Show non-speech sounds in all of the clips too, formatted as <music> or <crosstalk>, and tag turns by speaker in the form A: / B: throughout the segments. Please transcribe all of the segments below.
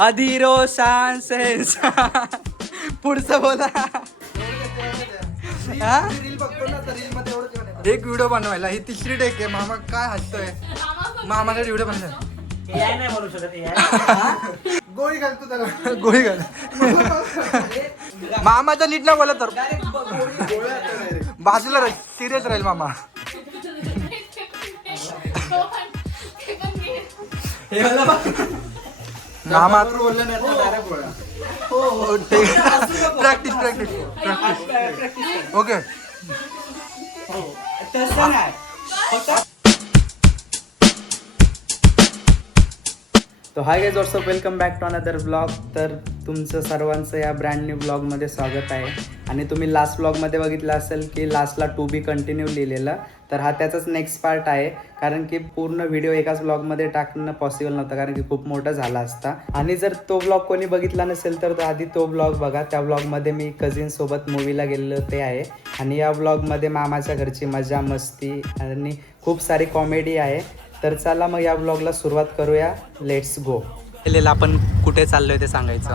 A: अधीरो शान सेन्सा पुढचं बोला. हा? एक व्हिडिओ बनवायला. ही तिसरी टेक आहे. मामा काय हसतोय? मामाकडे व्हिडिओ बनवायला
B: AI नाही शकत AI.
C: गोळी घालतो त्याला.
A: गोळी घाल. मामाचा नीट ना बोला तर बाजूला सिरियस राहील मामा.
C: बोललं नाही.
A: प्रॅक्टिस प्रॅक्टिस प्रॅक्टिस ओके तो hi guys what's up welcome back to another vlog तर तुमचं सर्वांचं या ब्रँड न्यू ब्लॉगमध्ये स्वागत आहे. आणि तुम्ही लास्ट ब्लॉगमध्ये बघितलं असेल की लास्टला टू बी कंटिन्यू लिहिलेलं. तर हा त्याचाच नेक्स्ट पार्ट आहे. कारण की पूर्ण व्हिडिओ एकाच ब्लॉगमध्ये टाकणं पॉसिबल नव्हतं कारण की खूप मोठा झाला असता. आणि जर तो ब्लॉग कोणी बघितला नसेल तर तो आधी तो ब्लॉग बघा. त्या ब्लॉगमध्ये मी कझिनसोबत मूवीला गेलेलो ते आहे. आणि या ब्लॉगमध्ये मामाच्या घरची मजा मस्ती आणि खूप सारी कॉमेडी आहे. तर चला मग या ब्लॉगला सुरुवात करूया. लेट्स गो आपण कुठे चाललोय ते सांगायचं.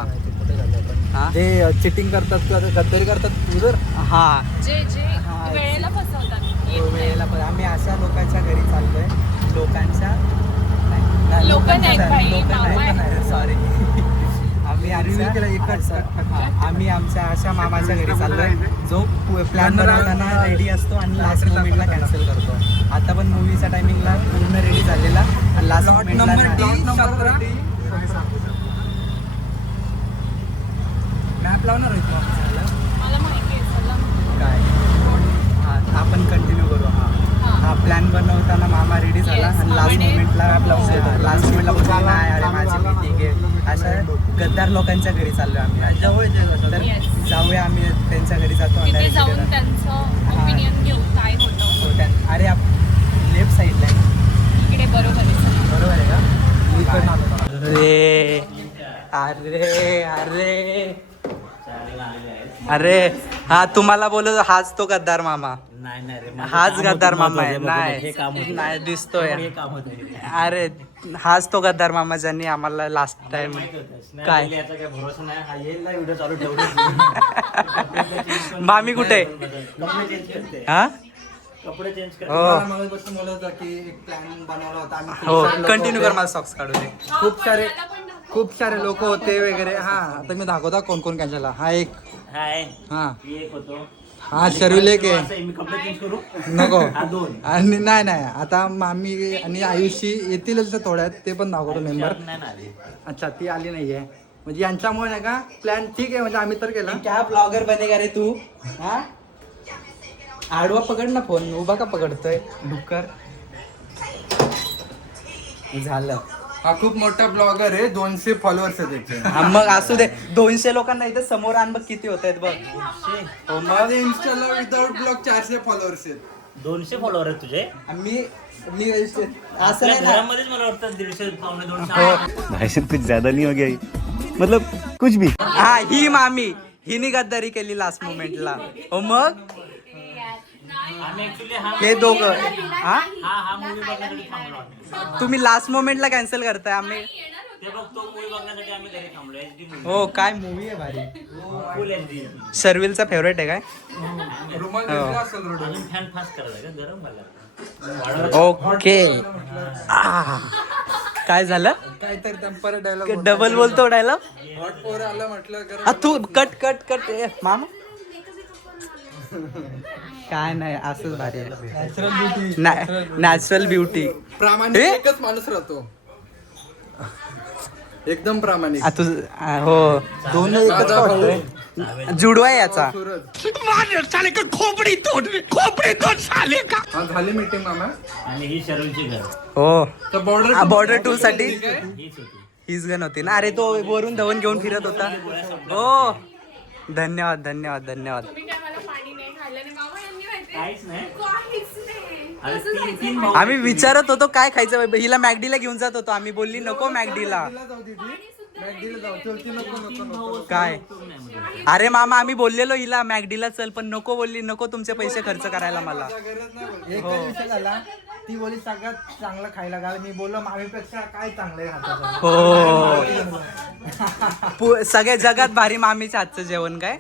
A: हा?
C: जे चिटिंग करतात किंवा ते गद्दारी करतात
A: हा.
D: जे जे वेळेला फसवतात.
A: वेळेला पण आम्ही अशा लोकांच्या घरी चाललोय. लोकांच्या
D: लोकं.
A: नाही, सॉरी आम्ही हा, आम्ही आमच्या अशा मामाच्या घरी चाललोय. जो प्लॅन बनवताना रेडी असतो आणि लास्ट मोमेंटला कॅन्सल करतो. आता पण मूवीच्या टायमिंगला पूर्ण रेडी झालेला. आणि लास्ट मोमेंटला मॅप लावणार. काय? आपण कंटिन्यू करू हा.
D: हा.
A: प्लॅन बनवताना मामा रेडी झाला आणि लास्ट मोमेंटला लास्ट मोमेंटला बोलतो नाही अरे माझी मीटिंग आहे. अशा गद्दार लोकांच्या घरी चाललोय आम्ही तर. जाऊया आम्ही त्यांच्या घरी जातो हा.
D: ओपिनियन घेऊ काय होतं.
A: जातो. त्या- अरे लेफ्ट साईडला
D: इकडे बरोबर आहे.
A: बरोबर आहे का? अरे अरे अरे. अरे हा तुम्हाला बोलत हाच तो गद्दार मामा.
B: नाही नाही रे माझं
A: हाच गद्दार मामा आहे.
B: हे
A: नाही.
B: काम होतं.
A: नाही दिसतोय.
B: हे काम होतं.
A: अरे हाच तो गद्दार मामा ज्यांनी आम्हाला लास्ट टाइम
B: माहिती
A: काय?
B: दिली याचा काही भरोसा नाही. हा येईल ना व्हिडिओ चालू ठेवतो
A: मामी कुठे?
B: कपडे चेंज करते.
A: हा?
B: कपडे चेंज करते.
A: हो.
C: मगापासून बोलत होता की एक प्लॅन बनवला होता आम्ही. खूप
A: हो
C: सारे लोकं
A: कंटिन्यू कर
C: होते.
A: मला सॉक्स काढू दे.
C: खूप सारे खूप सारे लोक होते वगैरे. हा आता मी दाखवता कोण कोण कॅन्सल हा एक.
B: हाय.
C: हा.
B: ही एक होतो.
C: हा शर्विल एक आहे.
B: असं आहे, मी कपडे चेंज करू?
C: नको.
B: हा दोन.
C: आणि नाही नाही. आता मामी आणि आयुषी येतीलच थोड्यात ते पण दाखवतो मेंबर
B: शर्ट नाही ना आली.
C: अच्छा ती आली नाहीये. म्हणजे यांच्यामुळे नाही का प्लॅन ठीक आहे म्हणजे आम्ही तर केला.
A: क्या ब्लॉगर बनेगा रे तू? हा? आडवा पकड ना फोन उभा का पकडतोय? डुक्कर झालं.
C: हा खूप मोठा ब्लॉगर आहे दोनशे फॉलोअर्स आहेत त्याचे.
A: हा, मग असू दे दोनशे लोकांना इथे समोर आण बघ किती होत आहेत बघ. हो मग
C: माझे इन्स्टाला विदाउट ब्लॉग चारशे फॉलोअर्स आहेत.
B: दोनशे फॉलोअर आहेत तुझे?
A: मी मी असं
B: आपल्या
A: नाही ना.
B: घरामध्येच मला वाटतं दीडशे पावणे दोनशे.
E: साहब कुछ ज्यादा नहीं हो गया ये? मतलब कुछ भी.
A: हा ही मामी हिनी गद्दारी केली लास्ट मोमेंटला हो मग?
B: आम्ही हा
A: हे दोघं. हा?
B: हा हा मूवी बघण्यासाठी थांबलो आम्ही.
A: तुम्ही लास्ट मोमेंटला कॅन्सल करताय आम्ही
B: ते बघ तो मूवी बघण्यासाठी आम्ही घरी थांबलो एच डी मूवी
A: हो काय मूवी आहे भारी?
B: फुल एच डी
A: शर्विलचा फेवरेट आहे काय?
C: रुमाल
A: हो.
C: घेतला असेल रोडवर.
B: अजून फॅन फास्ट करायला का गरम व्हायला
A: ओके. आ. काय झालं?
C: काहीतरी टेम्पर डायलॉग
A: डबल बोलतो डायलॉग
C: हॉट पोर आलं म्हटलं
A: तू कट कट कट ए, मामा? काय नाही असंच भारी आहे.
C: नॅचरल ब्युटी
A: नॅचरल ब्युटी
C: प्रामाणिक? एकच माणूस राहतो. एकदम प्रामाणिक.
A: तू हो. दोन एकच का बघतोय? जुडवा आहे याचा.
C: सूरज. हा झाली मीटिंग मामा.
B: आणि ही घर.
A: हो.
C: तर बॉर्डर
A: बॉर्डर टू साठी
B: हीच
A: गण होती ना? अरे तो वरून धवन घेऊन फिरत होता. हो. धन्यवाद धन्यवाद धन्यवाद. आम्ही विचारत होतो काय खायचं? बाई? हिला मॅगडीला घेऊन जात होतो आम्ही. बोलली नको मॅगडीला. काय? अरे मामा आम्ही बोललेलो हिला मॅगडीला चल पण नको बोलली नको तुमचे पैसे खर्च करायला मला.
C: एकच विषय झाला ती बोली सगळ्यात चांगलं खायला घाल. मी बोललो मामीपेक्षा काय चांगलं
A: हो. <laughs> पु- सगळ्या जगात भारी मामीच्या हातचं जेवण काय?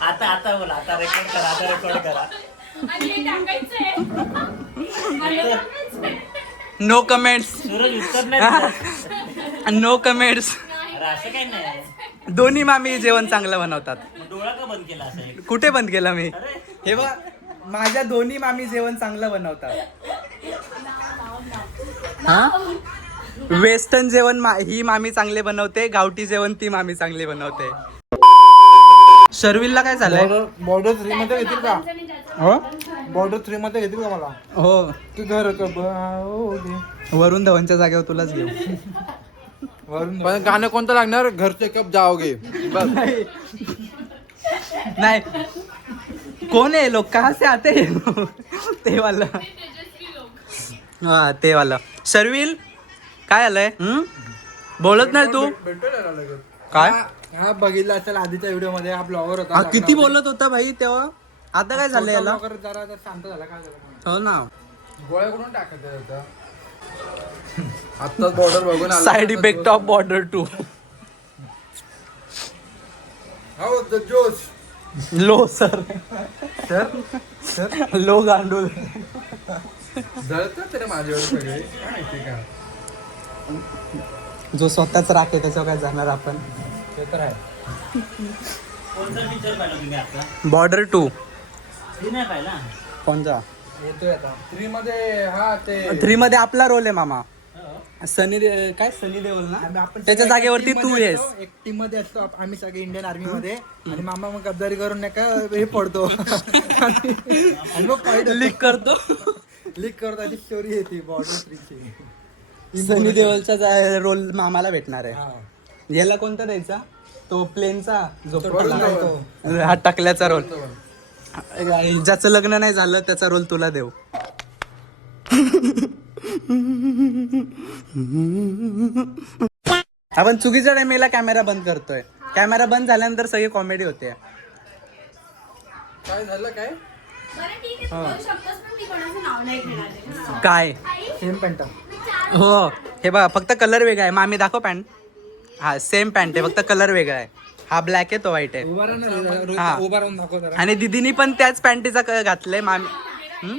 B: आता आता बोला आता रेकॉर्ड करा आता रेकॉर्ड करा.
D: आणि हे टाकायचंय.
A: नो कमेंट्स
B: सूरज उत्तर नाही.
A: नो कमेंट्स
B: अरे असं काही नाही.
A: दोन्ही मामी जेवण चांगलं बनवतात.
B: मग डोळा का बंद केला असेल?
A: कुठे बंद केला मी?
B: अरे.
A: हे बघ माझ्या दोन्ही मामी जेवण चांगलं बनवतात. हा? वेस्टर्न जेवण मा- ही मामी चांगले बनवते गावठी जेवण ती मामी चांगली बनवते. शर्विलला काय झालंय?
C: बॉर्डर थ्री मध्ये घेतील का?
A: हो?
C: बॉर्डर थ्री मध्ये घेतील का मला?
A: हो.
C: तू घर कब
A: वरुण धवनच्या जागेवर तुलाच घेऊ.
C: पण गाणं कोणतं लागणार? घरचे कप जाओगे बस.
A: नाही. कोण आहे लोक? कहा से आते? हैं? ते वाला. हा ते वाला. शर्विल काय आलंय? हम्म? बोलत नाही तू. काय?
C: हा बघितला असेल आधीच्या व्हिडिओमध्ये हा ब्लॉगर होता
A: हा किती बोलत होता भाई तेव्हा? आता काय झालं याला?
C: ब्लॉगर जरा शांत झाला काय झालं
A: हो ना.
C: गोळ्या करून टाकायचं होतं आत्ताच बॉर्डर बघून आलो.
A: Side effect of border two
C: how the josh
A: low sir
C: sir
A: low गांडूल
C: जळतात तरी माझ्यावर सगळे. काय माहिती का?
A: जो स्वतःच राखे त्याच्यावर काय जाणार आपण?
C: ते तर आहे.
B: कोणता पिक्चर पाहिला तुम्ही आपला
A: बॉर्डर टू कोणता?
C: येतोय आता. थ्री मध्ये हा ते
A: थ्री मध्ये आपला रोल आहे मामा.
B: हो.
A: सनी दे- काय? सनी देओल
C: आम्ही-
A: ना
C: आपण
A: त्याच्या
C: सगळे
A: जागेवरती तू येस
C: एक टीममध्ये असतो आम्ही सगळे इंडियन आर्मी मध्ये. आणि मामा मग गद्दारी करून नाही का हे पडतो. <laughs> आणि मग
A: लीक करतो.
C: लीक करतो अशी स्टोरी येते बॉर्डर थ्रीची
A: सनी देओलचा रोल मामाला भेटणार आहे.
C: हा.
A: याला कोणता द्यायचा? तो प्लेनचा जो. हा टाकल्याचा रोल ज्याचं लग्न नाही झालं त्याचा रोल तुला देऊ. आपण चुकीच्या टाइमीला कॅमेरा बंद करतोय. कॅमेरा बंद झाल्यानंतर सगळी कॉमेडी होते.
C: काय झालं काय?
D: बरं ठीक आहे तू करू शकतोस पण मी कोणाचं नाव नाही घेणार आहे.
A: काय?
C: Same pant.
A: हो हे बघा फक्त कलर वेगळा आहे. मामी दाखव पॅन्ट. हा सेम पॅन्ट आहे फक्त कलर वेगळा आहे. हा ब्लॅक आहे तो व्हाईट आहे.
C: उभा राहून
A: हा.
C: उभा राहून दाखव जरा.
A: आणि दिदीनी पण त्याच पॅन्टीचा क- घातलंय मामी. हम्म?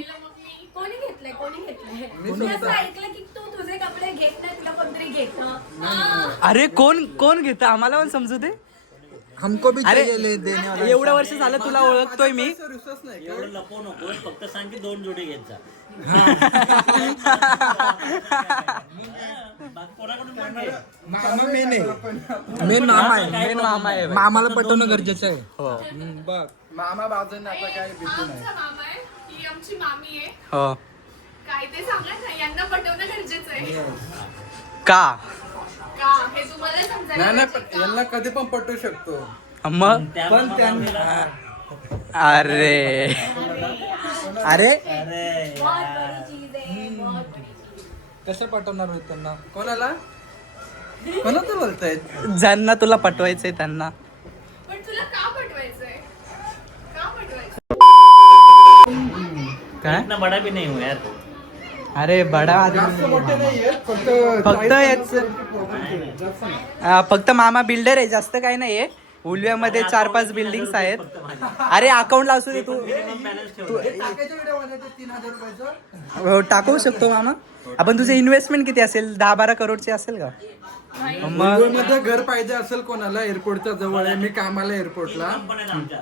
D: कोणी घेतलंय कोणी घेतलंय? मी असं ऐकलं की तू तुझे कपडे घेत नाही तुला कोणतरी घेत.
A: अरे कोण कोण घेत? आम्हाला पण समजू दे.
C: हमको भी
A: अरे
C: चाहिए ले देने वाला
A: एवढं वर्ष झालं तुला ओळखतोय मी.
B: एवढं लपवू नको फक्त सांग की दोन जोडी घेत जा.
C: मामा मेन आहे मेन मामा आहे
A: मेन मामा आहे बाई.
C: मामाला पटवणं गरजेचं आहे
A: हो
C: बघ मामा बाजूने आता काय भीती नाही
D: आमचा मामा आहे ही आमची मामी आहे
A: हो
D: काय ते सांगा ना यांना पटवणं गरजेचं आहे
A: का?
D: का? हे तुम्हाला समजायला
C: नाही नाही
D: पाहिजे
C: यांना कधी पण पटवू शकतो.
A: मग?
C: पण
B: मामाला-
A: अरे. अरे?
B: अरे
D: बहुत बड़ी चीज आहे बहुत बड़ी
C: कसं पटवणार होत त्यांना? कोणाला? कोणाचं बोलतायत
A: ज्यांना तुला पटवायचंय त्यांना.
D: पण तुला का पटवायचंय? का पटवायचं
A: काय?
B: इतना बडा भी नहीं हूँ यार.
A: अरे बडा
C: फक्त
A: फक्त याच फक्त मामा बिल्डर आहे जास्त काही नाहीये. उलव्यामध्ये चार पाच बिल्डिंग आहेत. <laughs> अरे अकाउंट लावतो दे. तू
C: मध्ये ते तीन हजार रुपयाचं.
A: हो, टाकू शकतो मामा. आपण तुझे इन्व्हेस्टमेंट किती असेल? दहा बारा करोडचे असेल का? मग
C: मध्ये घर पाहिजे असेल कोणाला एअरपोर्टच्या जवळ आहे. मी कामाला एअरपोर्टला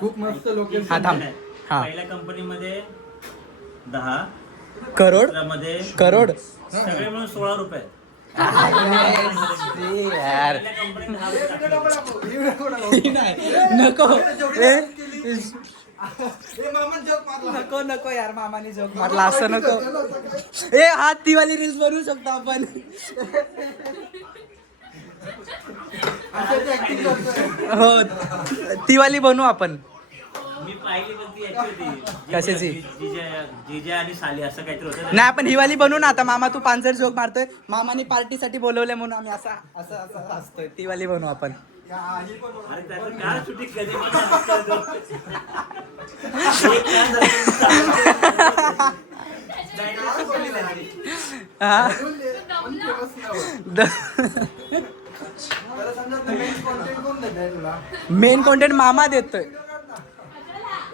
C: खूप मस्त लोकेशन
A: हा थांब. हा.
B: पहिल्या कंपनीमध्ये दहा
A: करोड?
B: दुसऱ्यामध्ये
A: करोड?
B: सगळे मिळून सोळा रुपये
A: यार नको. नको नको यार मामाने जोक मारला असं नको ए हा ती वाली रील्स बनवू शकतो आपण. हो ती वाली बनवू आपण कशाची?
B: जिजा जिजा आणि साली असं काहीतरी होतं.
A: नाही आपण हिवाली बनवू ना आता. मामा तू पांचर जोक मारतोय. मामाने पार्टीसाठी बोलवले म्हणून आम्ही असं असं असं हसतोय. ती वाली बनवू आपण. हा <laughs> मेन कंटेंट मामा देतोय.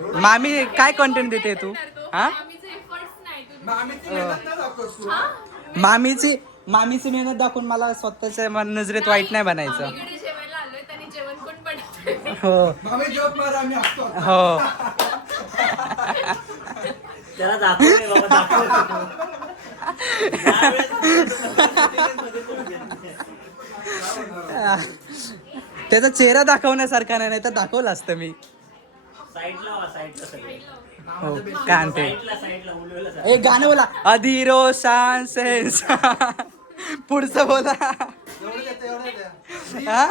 A: मामी काय कंटेंट देते तू? हा? मामीची मामीची मेहनत दाखवून मला स्वतःच्या मन- नजरेत वाईट नाही बनायचं.
D: मामीकडे जेवायला आलोय त्यांनी जेवण कोण बनवतंय
A: हो. हो. त्याचा चेहरा दाखवण्यासारखा नाही नाही तर दाखवलं असतं मी. हो काय आणते
B: साईडला उलवेला
A: एक गाणं बोला. अधिरो शान सेन्सा पुढचं बोला. हा?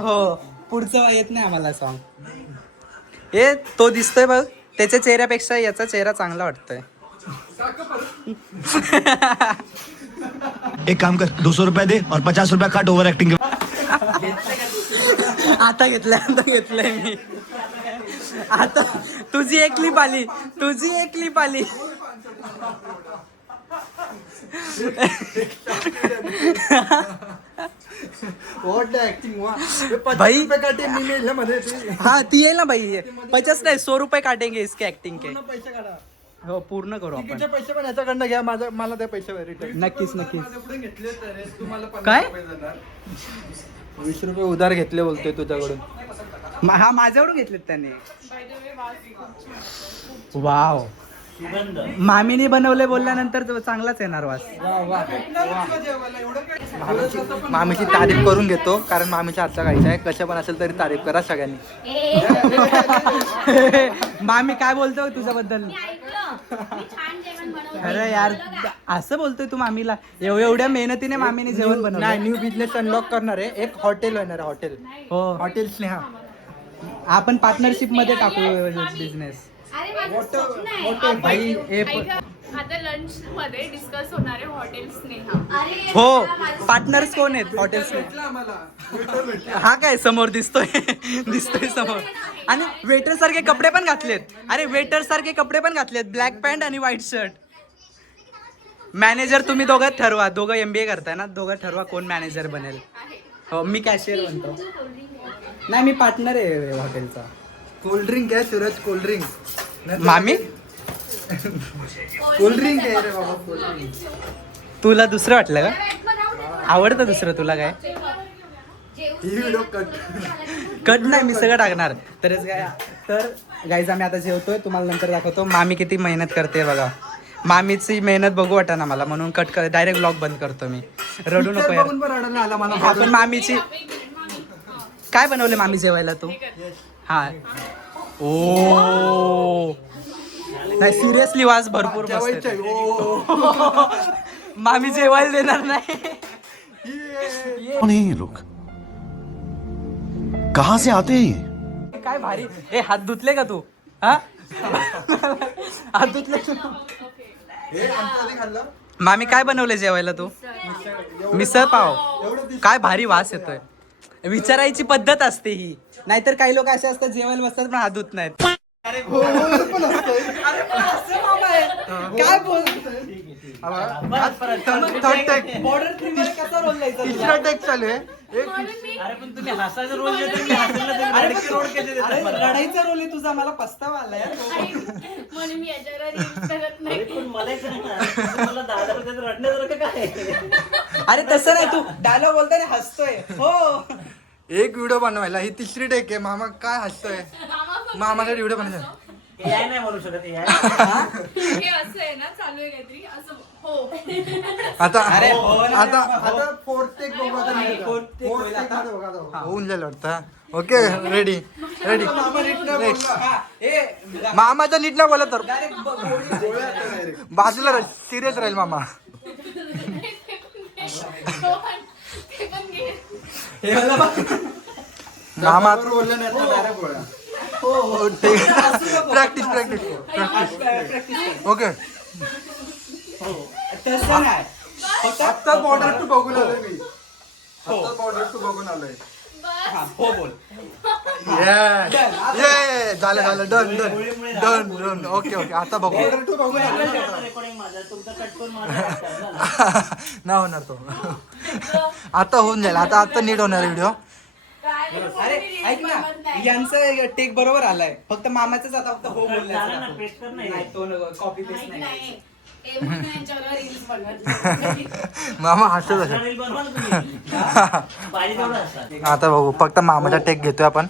A: हो पुढचं येत नाही आम्हाला सॉन्ग ए तो दिसतोय बघ. त्याच्या चेहऱ्यापेक्षा याचा चेहरा चांगला वाटतोय.
E: एक काम कर दो सौ रुपया दे और पचास रुपया काट ओवर एक्टिंग के
A: आता घेतलंय आता घेतलंय मी. आता तुझी एक क्लिप आली तुझी एक क्लिप आली.
C: हे ते.
A: हाँ ना भाई. पचास नाही सौ रुपये काटेंगे इसके एक्टिंग के.
C: पूर्ण पैसे काढा.
A: हो पूर्ण करू आपण.
C: तिकीटचे पैसे पण याच्याकडनं घ्या माझं मला त्या पैसे रिटर्न
A: नक्कीच नक्कीच.
C: माझ्याकडून घेतले तर तुम्हाला पन्नास
A: काय?
C: वीस रुपये उधार घेतले बोलतोय तुझ्याकडून.
A: हा माझ्याकडून घेतलेत त्याने. वाव. मामीने बनवले बोलल्यानंतर चांगलाच येणार वास.
C: मामीची- मामीची तारीफ करून घेतो कारण मामीच्या हातचा खायचा आहे. कशा पण असेल तरी तारीफ करा सगळ्यांनी. <laughs>
A: मामी काय बोलतो तुझ्याबद्दल? <laughs> अरे यार असं बोलतोय तू मामीला. एव- एवढ्या मेहनतीने मामीने जेवण
C: नाही
A: बनवलं.
C: न्यू बिझनेस अनलॉक करणार आहे. एक हॉटेल होणार आहे हॉटेल
A: हो.
C: हॉटेल स्नेहा.
A: आपण पार्टनरशिपमध्ये टाकू बिझनेस
D: अरे माझं स्वप्न आहे.
A: भाई हे
F: ऐका, आता लंच मध्ये डिस्कस होणार आहे हॉटेल स्नेहा.
D: अरे
A: हो पार्टनर्स कोण आहेत? हॉटेल्स हा काय समोर दिसतोय? <laughs> दिसतोय समोर. आणि वेटर सारखे कपडे पण घातलेत. अरे वेटर सारखे कपडे पण घातलेत. ब्लॅक पॅन्ट आणि व्हाईट शर्ट मॅनेजर तुम्ही दोघं ठरवा. दोघं एम बी ए करताय ना? दोघं ठरवा कोण मॅनेजर बनेल. हो मी कॅशियर बनतो. नाही मी पार्टनर आहे हॉटेलचा
C: कोल्ड्रिंक आहे सूरज कोल्ड्रिंक
A: मामी? <laughs>
C: कोल्ड्रिंक आहे रे बाबा कोल्ड्रिंक
A: तुला दुसरं वाटलं का. आवडतं दुसरं तुला काय?
C: ही व्हिडिओ कट
A: कट नाही मी सगळं टाकणार. तरच काय? तर गाईज आम्ही आता जेवतोय. तुम्हाला नंतर दाखवतो. मामी किती मेहनत करते बघा. मामीची मेहनत बघू वाटा ना मला. म्हणून कट कर डायरेक्ट ब्लॉग बंद करतो मी. रडू नको आपण मामीची काय बनवले मामी जेवायला तू? हा. ओ. नाही सिरियसली वास भरपूर मस्त.
C: आहे. ओ. <laughs>
A: मामी जेवायला देणार नाही.
E: कौन है ये लोग कहाँ से आते हैं ये?
A: काय भारी. ए हात धुतले का तू? हा? हात धुतले
C: हे
A: मामी काय बनवले जेवायला तू? मिसळ पाव. काय भारी वास येतोय. विचारायची पद्धत असते ही. नाहीतर काही लोक असे असतात जेवायला बसतात पण हात धुत नाहीत. काय बोल?
C: थर्ड टेक
A: बॉर्डर थ्री मध्ये कसा रोल द्यायचा
C: तिसरा टेक चालू आहे. एक
B: अरे पण तुम्ही हसायचा रोल देता मी हसायला तुम्ही direct रोल कसे
A: अरे
B: देता मला?
A: रडायचा रोल आहे तुझा मला पस्तावा आला यार
F: म्हणून मी याच्यावर रील्स करत नाही.
B: अरे पण मला एक सांग ना, मला दहा हजार रुपयाचं रडण्यासारखं काय आहे?
A: अरे तसं नाही तू डायलॉग बोलताना हसतोय. हो.
C: एक व्हिडिओ बनवायला. ही तिसरी टेक आहे. मामा काय हसतोय? मामासाठी व्हिडिओ बनवायचा
B: नाही शकत. <laughs>
F: हे असं आहे ना चालू आहे काहीतरी. असं हो.
C: आता
A: अरे हो ना,
C: आता
A: हो.
C: आता फोर्थ टेक बघू आता नीट.
A: Fourth take
C: Fourth
A: होईल
C: take
A: आता.
C: मध्ये बघा आता. होऊन जाईल वाटतं. ओके रेडी रेडी
A: हा, ए,
C: मामाचा नीट नाही बोला तर?
A: गोळी- <laughs>
C: बाजूला सिरियस राहील मामा. <laughs>
F: पण घे
A: हे मला
C: हो प्रॅक्टिस प्रॅक्टिस प्रॅक्टिस ओके
A: तसं नाही. फक्त
C: आता बॉर्डर टू बघून आलोय मी. बॉर्डर टू बघून आलोय.
A: हा, हो बोल.
C: Yes. ये झालं झालं. Done done done done okay okay आता बघू. नाही होणार तो. <laughs> आता होऊन जाईल. आता आता नीट होणार व्हिडिओ
A: अरे ऐक ना. यांचं टेक बरोबर आलाय. फक्त मामाचंच आता फक्त हो तो कॉपी पेस्ट नाही. <laughs>
C: मामा हसत <laughs> आता बघू फक्त मामाचा टेक घेतोय आपण.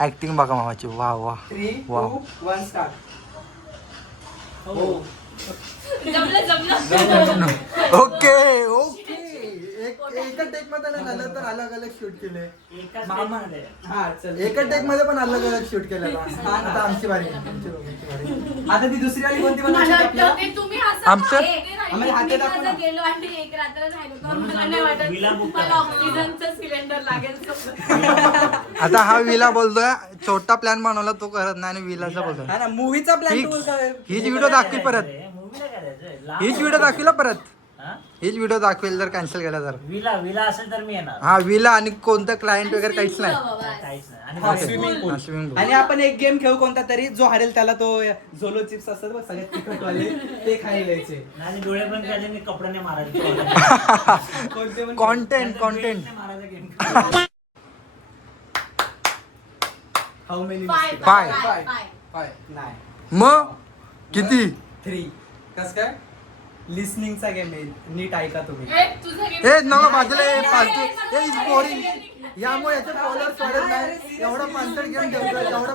C: ऍक्टिंग बघा मामाची. वा वा.
A: थ्री
C: वा. ओके ओके <laughs> एका टेकमध्ये नाही झालं तर अलग अलग शूट केले मामा.
A: हा चल
C: एका टेकमध्ये पण अलग अलग शूट केलेला आता आमची बारी आमची दोघांची बारी
A: आता ती दुसरी वाली कोणती
D: मला
A: बनवायची
D: वाटतं
A: आपल्याला?
D: ते तुम्ही असं
C: आमचं?
D: ए,
A: आम्हाला हातात
D: मी
A: दाखव ना.
D: माझं गेलो आणि एक रात्र राहिलो तर
B: म्हणून
D: मला नाही
B: सांगतो, विला
D: वाटत
B: book
D: मला
B: करा.
D: ऑक्सिजनचं सिलेंडर लागेल सोबत.
C: आता हा विला बोलतोय छोटा प्लॅन बनवला तो करत नाही आणि विलाचा बोलतोय
A: हा ना मूवीचा प्लॅन
C: हीच व्हिडिओ दाखवी परत हीच. व्हिडिओ दाखविला परत? हीच व्हिडिओ दाखवेल जर कॅन्सल केला तर.
B: विला विला असेल तर मी येणार.
C: हा विला आणि कोणतं क्लायंट वगैरे काहीच नाही.
D: बाबा.
B: काहीच नाही. आणि
A: हा, swimming pool.
C: हा.
A: आणि आपण एक गेम खेळू कोणता तरी जो हरेल त्याला तो झोलो चिप्स असतात बघ सगळ्यात तिखट वाले ते खायला यायचे.
B: आणि डोळे पण त्याचे मी कपड्याने मारायचे.
A: कोणते पण
C: कॉन्टेंट कॉन्टेंट
B: मारायचा game
A: how many
D: five,
C: five.
A: Five नाही
C: मग? किती?
A: थ्री कस काय? लिसनिंगचा गेम आहे. नीट ऐका तुम्ही.
C: बाजूला फालतू. इज बोरिंग यामुळे याचे नाही. एवढा पानसट गेम ठेवतो एवढा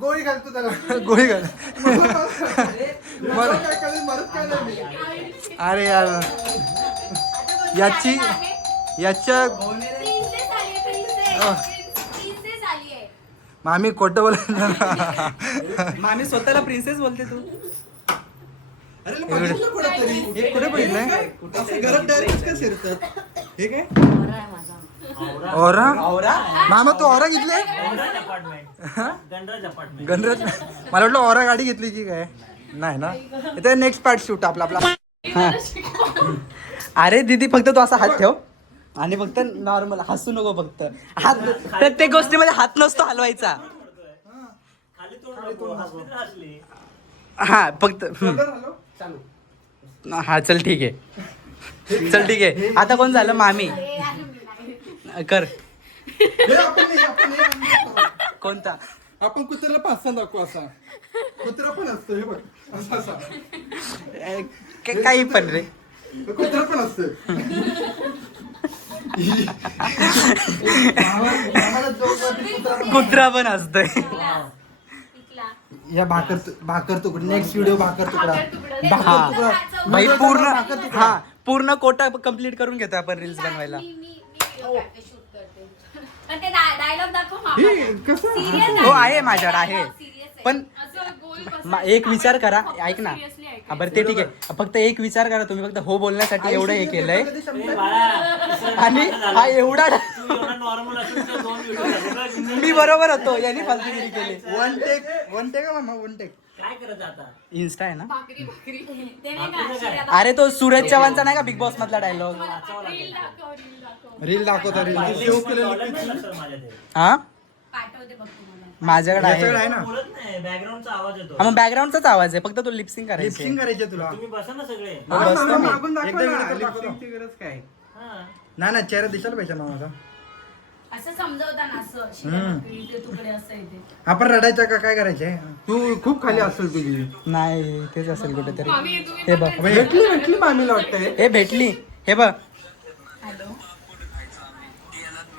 C: गोळी घालतो त्याला. गोळी घाल. <laughs> <laughs> अरे यार. याची याच्या. मामी खोटं बोलत <laughs>
A: मामी स्वतःला प्रिन्सेस बोलते तू.
C: हे कुठे बघितलंय ओरा
A: औरा?
C: मामा तू ओरा घेतले
B: गणराज
C: मला वाटलं ओरा गाडी घेतली की काय? नाही ना? ते नेक्स्ट पार्ट शूट आपला आपला.
A: अरे दीदी फक्त तू असा हात ठेव. आणि फक्त नॉर्मल हसू नको फक्त. हात प्रत्येक गोष्टीमध्ये हात नसतो हलवायचा. हा फक्त चालू. हा चल ठीक आहे. चल ठीक आहे. आता कोण झालं? मामी. कर. कोणता?
C: आपण कुत्र्याला पाचसा दाखवू असा. कुत्रा पण असतो हे बघ. असा
A: काही पण रे.
C: कुत्रा पण असतो. <laughs>
A: कुत्रा पण असतोय.
C: या भाकर भाकर तुकडा नेक्स्ट व्हिडिओ भाकर तुकडा
D: भाकर तुकडा.
A: हा.
D: भाकर तुकडा.
A: भाई पूर्ण
C: भाकर तुकडा.
A: हा पूर्ण कोटा कंप्लीट करून घेतो आपण रील्स बनवायला
D: मी- मी- मी video काढते, shoot करते. <laughs> पण ते डायलॉग दाखव
C: हे. कसं?
A: हो आहे माझ्याकडे आहे. पण
F: असं गोल बसायचं.
A: मा- एक विचार करा
F: फक्त
A: ऐक ना
F: seriously ऐकायचं.
A: हा, बरं ते ठीक आहे फक्त एक विचार करा तुम्ही फक्त हो बोलण्यासाठी एवढं हे केलंय आणि. हा एवढा <laughs> मी बरोबर होतो. यांनी फालतूगिरी केली.
C: वन टेक वन टेक मामा वन टेक
B: काय करत आता?
A: इन्स्टा आहे ना?
F: भाकरी भाकरी.
D: ते नाही का,
B: आपलं काय?
D: शिऱ्या
A: अरे तो सूरज चव्हाणचा नाही का बिग बॉस मधला डायलॉग.
F: रील दाखव रील दाखव.
C: रील दाखवता रील सेव्ह केलेलं.
A: हा.
D: पाठवते बघ तुम्हाला.
A: माझ्याकडे
C: याच्याकडे
A: आहे.
C: आहे ना?
B: बोलत नाही बॅकग्राऊंडचा आवाज येतो.
A: हा मग बॅकग्राऊंडचाच आवाज आहे. फक्त तो लिपसिंग करायचा
C: लिपसिंग करायचे तुला.
B: तुम्ही बसा ना सगळे.
A: हो,
C: मामा. मागून दाखव ना,
A: video
C: lip
A: दाखव.
C: sync ची गरज काय?
B: हा.
C: नाही ना चेहरा दिसायला पाहिजे मामाचा.
D: असं समजवताना असं शिऱ्या
C: हम्म.
D: भाकरी, ते तुकडे असं येते
C: आपण रडायचं का? काय करायचंय? तू खूप खाली असेल तुझी.
A: नाही तेच असेल कुठेतरी.
F: मामी तुम्ही
A: हे बघ.
C: भेटली भेटली मामीला वाटतंय.
A: हे भेटली. हे बघ.
D: हॅलो.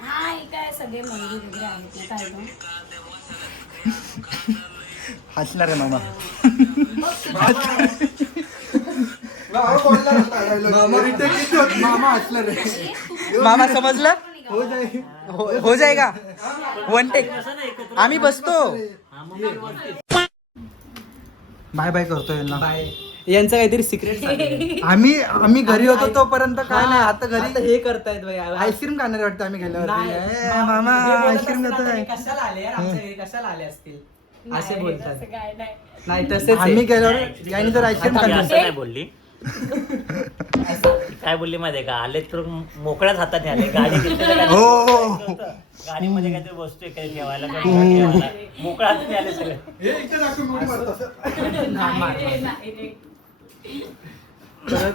D: हा हे काय सगळे मंदिर वगैरे आहेत? ना काय गं?
C: हसणार आहे मामा. मामा हसणार आहे.
A: मामा समजलं?
C: हो जाईल
A: हो हो जाएगा वन टेक आम्ही बसतो.
B: हा.
C: बाय बाय करतोय ना
A: बाय यांचं काहीतरी सिक्रेट <laughs>
C: आम्ही आम्ही घरी होतो तोपर्यंत काय नाही आता घरी
A: हे करतायत बाई.
C: आईस्क्रीम खाणार वाटतं आम्ही. गेल्यावर ए, मामा
A: हे
C: आईस्क्रीम
A: हे कशाला आले यार आमच्या घरी? कशाला आले असतील? असे
D: नाही,
A: बोलतात.
D: तसं काय नाही.
A: नाही तसेच
C: आम्ही. गेल्यावर याने तर आईस्क्रीम खाल्ली
B: बोलली. <laughs> काय बोलली माहितीये का? आले तर मोकळ्याच हाताने आले गाडी घेतलेलं काय
C: हो, हो.
B: गाडीमध्ये काहीतरी वस्तू आहे काही ठेवायला काही ठेवायला. मोकळ्या हाताने आले सगळे.
D: नाही नाही.
A: परत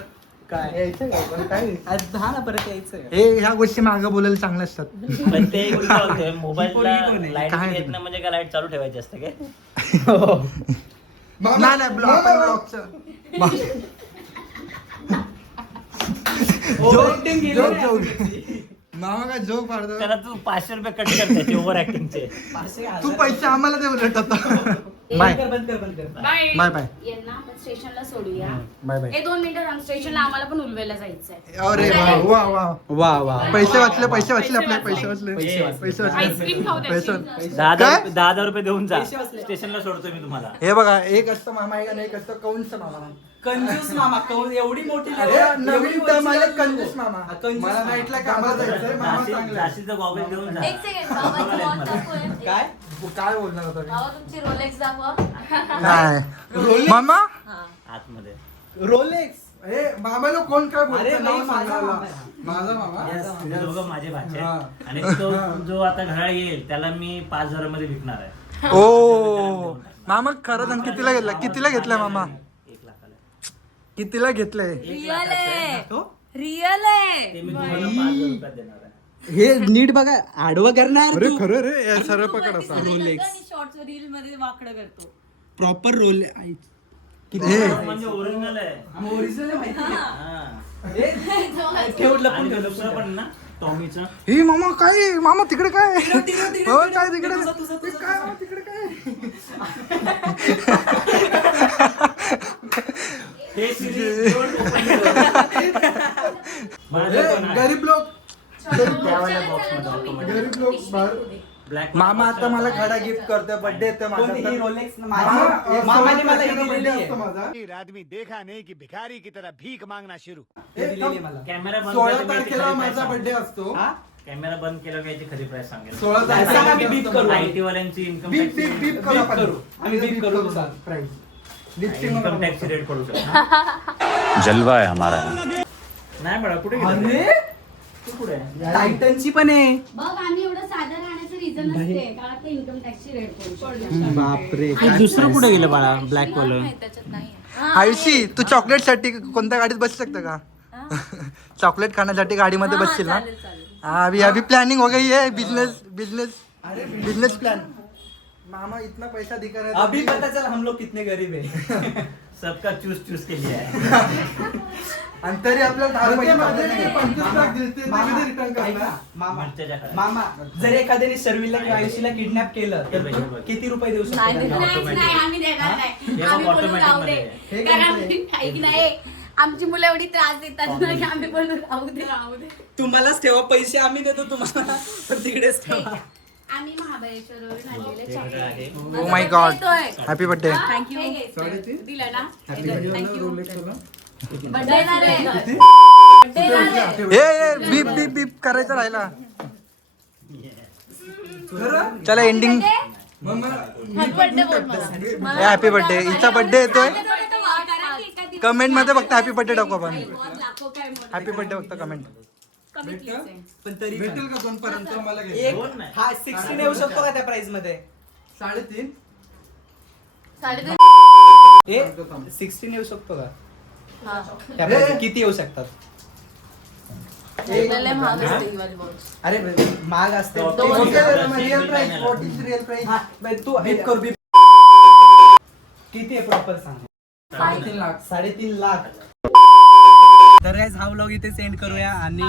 A: काय?
C: यायचं का आपण? काय?
A: आज हा ना परत यायचं
C: हे ह्या गोष्टी मागं बोलायला चांगल्या असतात.
B: पण ते एक गोष्ट बोलतोय,
A: पोरगी
B: मोबाईलला
A: कोण आहे?
B: लाइट
C: काय
B: येत नाही म्हणजे काय लाइट चालू ठेवायची असते काय?
C: नाही नाही ब्लॉग आपण ब्लॉगचं
A: Overacting केली
C: जोक जोक. मामा काय जोक पाडतो
B: त्याला तू पाचशे रुपये कट करते ओव्हर ऍक्टिंगचे
C: तू. पैसे आम्हाला दे उलट आता
A: बंद
C: बाय
A: कर, बंद कर, बंद कर.
F: बाय
C: बाय बाय
D: यांना आपण स्टेशनला सोडूया.
C: बाय बाय
D: हे दोन मिनिटं स्टेशनला आम्हाला पण उलवेला जायचंय.
C: अरे वा वा वा.
A: वा
C: पैसे वाचले पैसे वाचले आपले पैसे वाचले.
A: पैसे वाचले.
C: पैसे.
B: दहा हजार
C: काय?
B: रुपये- दहा हजार रुपये देऊन जा. स्टेशनला सोडतोय मी तुम्हाला.
C: हे बघा एक असतं मामा एक आणि एक असतं कौंस मामा.
A: कंजूस मामा कौन एवढी मोठी
C: अरे, नवीन
A: एवढी वरची
C: आले कंजूस. मामा.
A: हा, कंजूस
C: मला
A: मामा.
C: नाईटला कामाला जायचंय मामा चांगला आहे.
B: जाशीलचं गॉगल देऊन जा.
D: एक सेकंड बाबाची वॉच
A: काय?
C: काय बोलणार होता मी?
D: बाबा तुमची रोलेक्स दाखवा.
C: नाही मामा?
B: आतमध्ये.
A: रोलेक्स
C: हे मामाला कोण काय
A: अरे
C: बोलतं?
A: नाही,
C: नाव
A: माझा
C: सांगा
A: मामा. आहे.
C: माझा मामा?
B: हे दोघं माझे भाचे.
C: हा.
B: आहेत. आणि तो जो आता घड्याळ येईल त्याला मी पाच हजारमध्ये विकणार आहे.
C: ओ मामा खरं सांग कितीला घेतला? कितीला घेतलाय मामा? कितीला घेतलंय?
D: रिअल आहे.
A: हो?
D: रिअल आहे.
B: ते मी तुम्हाला पाच हजार रुपयात देणार आहे.
A: हे नीट बघा आडवं करणार
C: अरे खरं रे सरळ पकड असा.
D: शॉर्ट्स रील मध्ये वाकडं करतो.
A: प्रॉपर रोल
C: हे.
B: म्हणजे ओरिजिनल आहे.
A: ओरिजिनल माहिती आहे.
B: हा.
A: हे ठेवलं
B: आणि
A: पण
B: ते
A: ठेवलं
B: दुसरं पण ना टॉमीचं
C: हे मामा काय मामा तिकडे काय हो काय
A: तिकडे,
C: काय. मामा, तिकडे काय <laughs>
B: हे, आहे.
C: गरीब लोक. गरीब लोक बाहेर- मामा आता मला. घडा गिफ्ट करतोय बर्थडे येतोय माझा
A: कोणती ही
C: तर-
A: रोलेक्स
C: मामा, एक
A: मामाने
C: सौ
A: मला ही
C: रुपयाचा
A: दिलेली
C: birthday
A: आहे.
C: असतो माझा.
E: आदमी देखा नहीं कि भिखारी की तरह भीख मांगना शुरू.
A: हे दिलेली आहे मला.
B: कॅमेरा बंद
C: सोळा
B: केला की याची
C: तारखेला
B: खरी
C: माझा बर्थडे. असतो.
A: हा?
B: कॅमेरा बंद केला की याची खरी प्राइस सांगेल.
C: सोळा
A: सांग आम्ही
C: तारखेला
A: बीप करू.
B: आयटी वाल्यांची इन्कम
C: बीप बीप बीप करू
A: बीप
C: आपण.
A: करू. आम्ही बीप करू, चाल.
B: इन्कम टॅक्स रेट करू शकतो
E: जलवा है हमारा।
B: नाही कुठे गेला
A: अरे
B: तू कुठे आहे?
A: टायटनची पण आहे.
D: बघ आम्ही एवढं साधं राहण्याचं रिझन असते कारण ते इन्कम टॅक्सची रेट
A: बापरे
B: दुसरं कुठे गेलं बाळा? ब्लॅक
D: नाही
C: आयुषी तू चॉकलेटसाठी कोणत्या गाडीत बसू शकतं का? चॉकलेट <laughs> खाण्यासाठी गाडीमध्ये बसशील ना? हा अभी अभी प्लॅनिंग हो गई है बिजनेस बिजनेस बिजनेस प्लान मामा इतना पैसा दिखा रहा
A: अभी पता चला हम लोग कितने गरीब है। <laughs>
B: सबका चूस चूस के लिए आहे
C: आणि तरी आपल्याला दहा रुपये
A: मामा
B: मिरच्याच्या खड्या.
A: मामा जर एखाद्याने किंवा आयुषीला किडनॅप केलं तर
B: हे
A: तू
B: हे.
A: किती रुपये देऊ शकतो
D: नाही
A: त्यांना?
D: नाही, नाही, आम्ही देणार नाही.
B: हे बघ,
D: आम्ही बोलू
B: automatic
D: राहू दे.
B: मध्ये.
C: हे
D: कारण
C: कोणतं
D: आम्ही ऐक नाही आमची मुलं एवढी त्रास देतात ना की आम्ही बोलू राहू दे राहू दे.
A: तुम्हालाच ठेवा पैसे आम्ही देतो तुम्हाला पण तिकडेच ठेवा.
D: आम्ही महाबळेश्वरवरून आणलेले
B: हे खरं आहे.
D: Chocolate
C: Oh my God. Happy birthday
D: thank you दिलं ना? थँक्यू
C: ए
D: बर्थडे ना रे.
C: ए बीप बीप बीप करायचं राहिला. चला एंडिंग. हॅपी बर्थडे हिचा बर्थडे येतोय. कमेंटमध्ये फक्त हॅपी बर्थडे टाकू आपण. हॅपी बर्थडे फक्त कमेंट
D: आहे.
A: पण तरी
C: भेटेल का दोन पर्यंत मला
A: एक
B: दोन नाही.
A: हा सिक्स्टीन येऊ शकतो का त्या प्राइसमध्ये?
C: साडेतीन?
D: साडेतीन.
A: ए सिक्स्टीन येऊ शकतो का?
D: हा.
A: त्या price मध्ये किती येऊ शकतात?
D: आपल्याला महाग असते ही वाली watch.
A: अरे महाग असते.
B: दोन-
A: ते-
B: दोन-
C: real price what is real price
A: हा, बाई, तू बीप कर बीप किती आहे प्रॉपर सांग?
C: साडेतीन लाख.
A: साडेतीन लाख. तर guys, हा व्लॉग इथे सेंड करूया आणि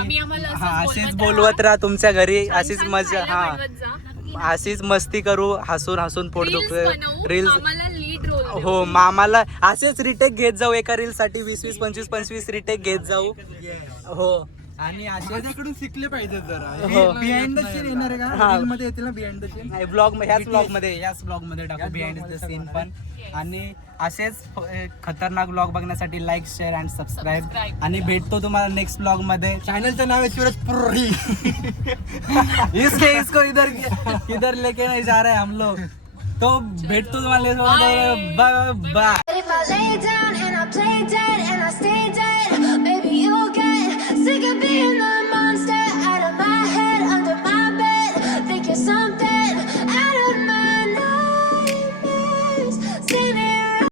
A: हा असेच
F: बोलवत
A: राहा तुमच्या घरी अशीच मजा हा. अशीच मस्ती करू हसून हसून पोट
F: Reels
A: दुख रील्स
F: आम्हाला लीड रोल
A: हो मामाला असेच रिटेक घेत जाऊ एका रील साठी वीस वीस पंचवीस पंचवीस रिटेक घेत जाऊ. हो. आणि
C: आशाच्याकडून शिकले पाहिजे जरा. बिहाइंड द सीन येणार आहे का? Reel मध्ये येतील ना बिहाइंड द सीन नाही
A: ब्लॉग ह्याच ब्लॉगमध्ये. ह्याच ब्लॉगमध्ये टाकू बिहाइंड द सीन पण. आणि असेच हो, खतरनाक ब्लॉग बघण्यासाठी लाईक शेअर अँड सबस्क्राईब आणि भेटतो तुम्हाला नेक्स्ट ब्लॉगमध्ये.
C: चॅनलचं नाव आहे सूरज पुरी. <laughs>
A: इसको इधर इधर लेके नाही जा रहे हम लोग. तो भेटतो तुम्हाला बाय बाय